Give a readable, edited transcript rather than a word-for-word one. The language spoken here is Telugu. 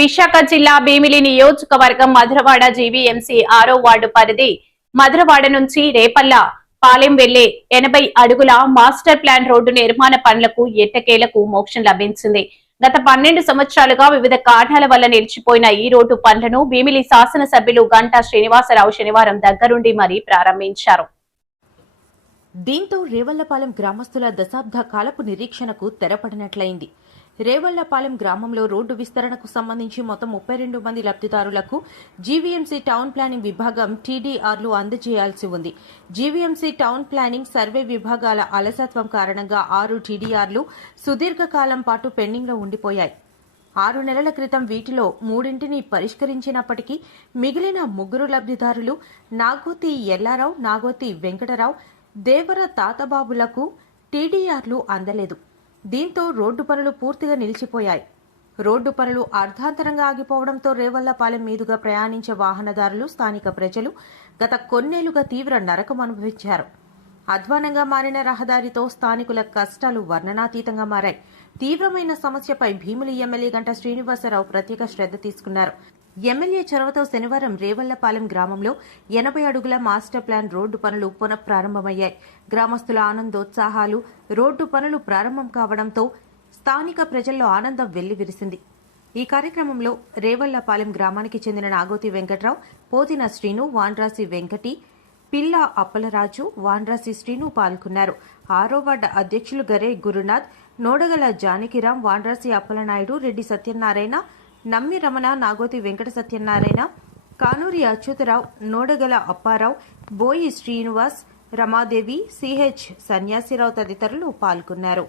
విశాఖ జిల్లా భీమిలి నియోజకవర్గం మధురవాడ జీవీఎంసీ 6వ వార్డు పరిధి మధురవాడ నుంచి రేపల్ల పాలెం వెళ్లే 80 అడుగుల మాస్టర్ ప్లాన్ రోడ్డు నిర్మాణ పనులకు ఎట్టకేలకు మోక్షం లభించింది. గత 12 సంవత్సరాలుగా వివిధ కారణాల వల్ల నిలిచిపోయిన ఈ రోడ్డు పనులను భీమిలి శాసనసభ్యులు గంటా శ్రీనివాసరావు శనివారం దగ్గరుండి మరీ ప్రారంభించారు. దీంతో రేవళ్లపాలెం గ్రామస్తుల దశాబ్ద కాలపు నిరీక్షణకు తెరపడినట్లయింది. రేవళ్లపాలెం గ్రామంలో రోడ్డు విస్తరణకు సంబంధించి మొత్తం 32 మంది లబ్దిదారులకు జీవీఎంసీ టౌన్ ప్లానింగ్ విభాగం టీడీఆర్లు అందజేయాల్సి ఉంది. జీవీఎంసీ టౌన్ ప్లానింగ్ సర్వే విభాగాల అలసత్వం కారణంగా 6 టీడీఆర్లు సుదీర్ఘకాలం పాటు పెండింగ్లో ఉండిపోయాయి. 6 నెలల క్రితం వీటిలో 3ంటిని పరిష్కరించినప్పటికీ మిగిలిన 3 లబ్దిదారులు నాగోతి ఎల్లారావు, నాగోతి వెంకటరావు, దేవర తాతబాబులకు టీడీఆర్లు అందలేదు. దీంతో రోడ్డు పనులు పూర్తిగా నిలిచిపోయాయి. రోడ్డు పనులు అర్ధాంతరంగా ఆగిపోవడంతో రేవళ్లపాలెం మీదుగా ప్రయాణించే వాహనదారులు, స్థానిక ప్రజలు గత కొన్నేళ్లుగా తీవ్ర నరకం అనుభవించారు. అధ్వానంగా మారిన రహదారితో స్థానికుల కష్టాలు వర్ణనాతీతంగా మారాయి. తీవ్రమైన సమస్యపై భీమిలి ఎమ్మెల్యే గంటా శ్రీనివాసరావు ప్రత్యేక శ్రద్ధ తీసుకున్నారు. ఎమ్మెల్యే చొరవతో శనివారం రేవళ్లపాలెం గ్రామంలో 80 అడుగుల మాస్టర్ ప్లాన్ రోడ్డు పనులు పునఃప్రారంభమయ్యాయి. గ్రామస్తుల ఆనందోత్సాహాలు, రోడ్డు పనులు ప్రారంభం కావడంతో స్థానిక ప్రజల్లో ఆనందం వెల్లివిరిసింది. ఈ కార్యక్రమంలో రేవళ్లపాలెం గ్రామానికి చెందిన నాగోతి వెంకట్రావు, పోతిన శ్రీను, వాండ్రాసి వెంకటి, పిల్ల అప్పలరాజు, వాండ్రాసి శ్రీను పాల్గొన్నారు. 6వ వార్డు అధ్యక్షులు గరే గురునాథ్, నోడగల జానకిరాం, వాండ్రాసి అప్పలనాయుడు, రెడ్డి సత్యనారాయణ, నమ్మి రమణ, నాగోతి వెంకట సత్యనారాయణ, కానూరి అచ్యుతరావు, నోడగల అప్పారావు, బోయి శ్రీనివాస్, రమాదేవి, సిహెచ్ సన్యాసిరావు తదితరులు పాల్గొన్నారు.